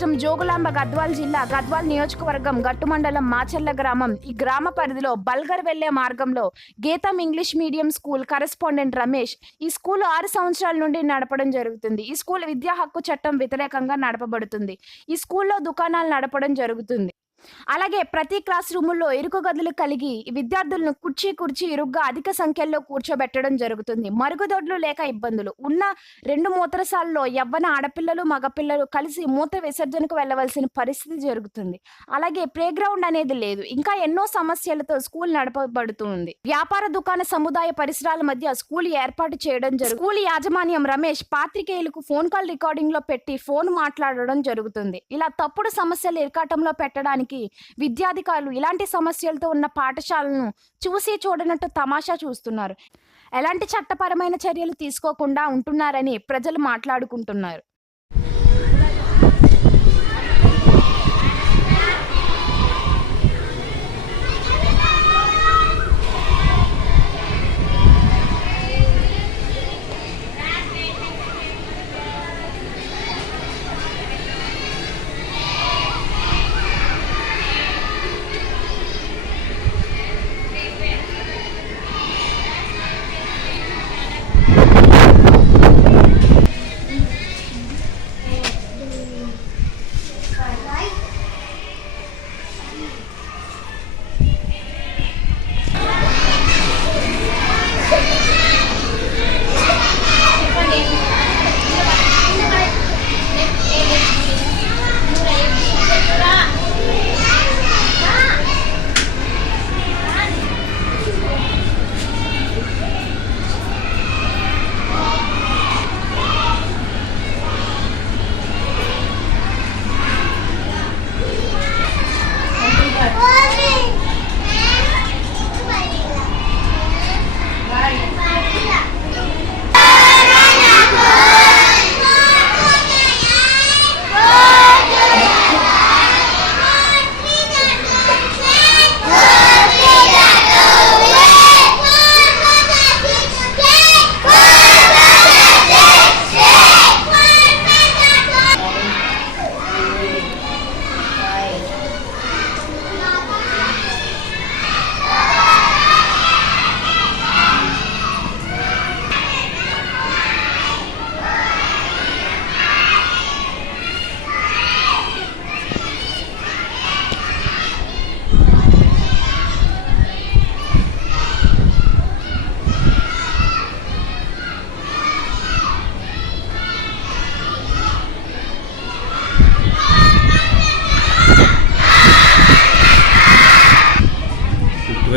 రాష్ట్రం జోగులాంబ గద్వాల్ జిల్లా గద్వాల్ నియోజకవర్గం గట్టు మండలం మాచర్ల గ్రామం. ఈ గ్రామ పరిధిలో బల్గర్ వెళ్లే మార్గంలో గీతం English medium school correspondent Ramesh ఈ స్కూల్ 6 సంవత్సరాల నుండి నడపడం జరుగుతుంది. ఈ స్కూల్ విద్యా హక్కు చట్టం వ్యతిరేకంగా నడపబడుతుంది. ఈ స్కూల్లో దుకాణాలు నడపడం జరుగుతుంది. అలాగే ప్రతి క్లాస్ రూముల్లో ఇరుకు గదులు కలిగి విద్యార్థులను కుర్చీ ఇరుగ్గా అధిక సంఖ్యలో కూర్చోబెట్టడం జరుగుతుంది. మరుగుదొడ్లు లేక ఇబ్బందులు ఉన్న 2 మూత్రశాలలో యవ్వన ఆడపిల్లలు మగపిల్లలు కలిసి మూత్ర విసర్జనకు వెళ్లవలసిన పరిస్థితి జరుగుతుంది. అలాగే ప్లే గ్రౌండ్ అనేది లేదు. ఇంకా ఎన్నో సమస్యలతో స్కూల్ నడపబడుతుంది. వ్యాపార దుకాణ సముదాయ పరిసరాల మధ్య స్కూల్ ఏర్పాటు చేయడం జరుగుతుంది. స్కూల్ యాజమాన్యం రమేష్ పాత్రికేయులకు ఫోన్ కాల్ రికార్డింగ్ లో పెట్టి ఫోన్ మాట్లాడడం జరుగుతుంది. ఇలా తప్పుడు సమస్యలు ఇరకాటంలో పెట్టడానికి విద్యాధికారులు ఇలాంటి సమస్యలతో ఉన్న పాఠశాలను చూసి చూడనట్టు తమాషా చూస్తున్నారు. ఎలాంటి చట్టపరమైన చర్యలు తీసుకోకుండా ఉంటున్నారని ప్రజలు మాట్లాడుకుంటున్నారు.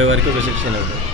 వరకు ఒక సెక్షన్ అవుతుంది.